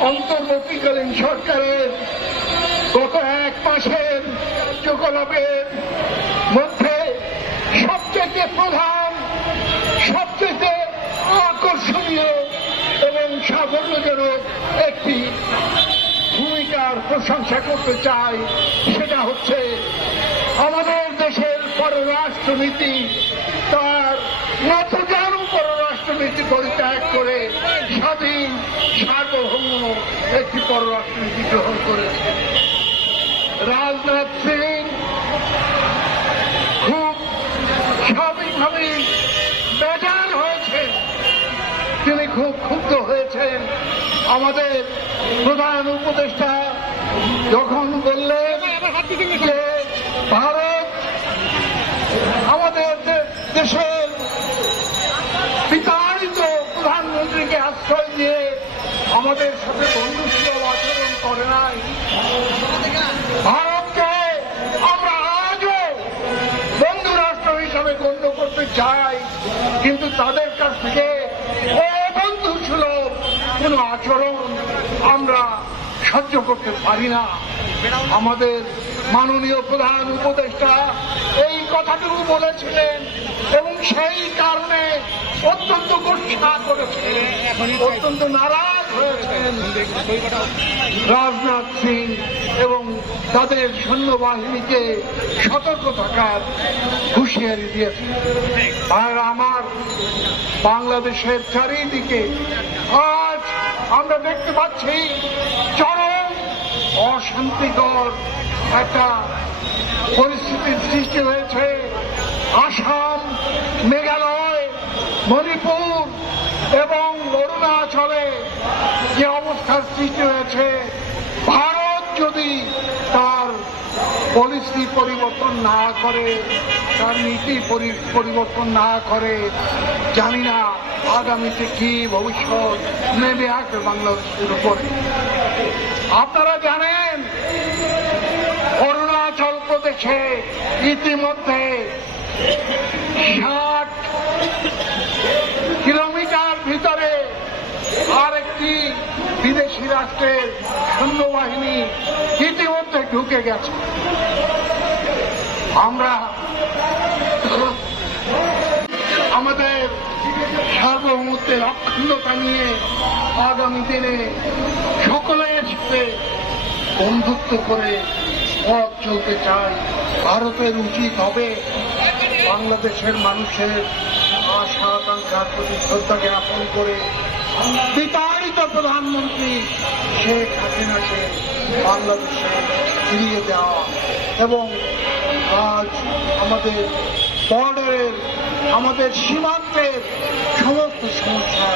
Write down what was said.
অন্তর্বর্তীকালীন সরকারের গত এক মাসের কার্যকলাপের মধ্যে সবচেয়ে প্রধান, সবচেয়ে আকর্ষণীয় এবং সাফল্যজনক একটি ভূমিকার প্রশংসা করতে চাই, সেটা হচ্ছে আমাদের দেশের পররাষ্ট্রনীতি তার নতজানু পররাষ্ট্রনীতি পরিত্যাগ করে স্বাধীন সার্বভৌম একটি পররাষ্ট্রনীতি গ্রহণ করেছে। রাজনাথ সিং খুব স্বাভাবিকভাবেই বেজার হয়েছে। তিনি খুব ক্ষুব্ধ হয়েছেন। আমাদের প্রধান উপদেষ্টা যখন বললেন যে ভারত আমাদের দে- দেশের বিতাড়িত প্রধানমন্ত্রীকে আশ্রয় দিয়ে আমাদের সাথে বন্ধুসুলভ আচরণ করে নাই। ভারতকে আমরা আজও বন্ধু রাষ্ট্র হিসাবে গণ্য করতে চাই, কিন্তু তাদের কাছ থেকে অবন্ধু সুলভ কোন আচরণ আমরা সহ্য করতে পারি না। আমাদের মাননীয় প্রধান উপদেষ্টা এই কথাটুকু বলেছিলেন এবং সেই কারণে অত্যন্ত গোষ্ঠা করেছিলেন। অত্যন্ত নারাজ রাজনাথ সিং এবং তাদের সৈন্যবাহিনীকে সতর্ক থাকার হুঁশিয়ারি দিয়েছে আর আমার বাংলাদেশের চারিদিকে আজ আমরা দেখতে পাচ্ছি চরম অশান্তিকর একটা পরিস্থিতির সৃষ্টি হয়েছে। আসাম, মেঘালয়, মণিপুর এবং অরুণাচলে যে অবস্থার সৃষ্টি হয়েছে, ভারত যদি তার পলিসি পরিবর্তন না করে, তার নীতি পরি- পরিবর্তন না করে, জানি না আগামীতে কি ভবিষ্যৎ নেমে আসবে বাংলাদেশের উপরে। আপনারা জানেন, অরুণাচল প্রদেশে ইতিমধ্যে বিদেশি রাষ্ট্রের সৈন্যবাহিনী ইতিমধ্যে ঢুকে গেছে। আমরা আমাদের সার্বভৌমত্বের অখণ্ডতা নিয়ে আগামী দিনে সকলের সাথে বন্ধুত্ব করে পথ চলতে চাই। ভারতের উচিত হবে বাংলাদেশের মানুষের আশা আকাঙ্ক্ষার প্রতি শ্রদ্ধা জ্ঞাপন করে বিতাড়িত প্রধানমন্ত্রী শেখ হাসিনাকে বাংলাদেশে ফিরিয়ে দেওয়া এবং আজ আমাদের বর্ডারের, আমাদের সীমান্তের সমস্ত সমস্যা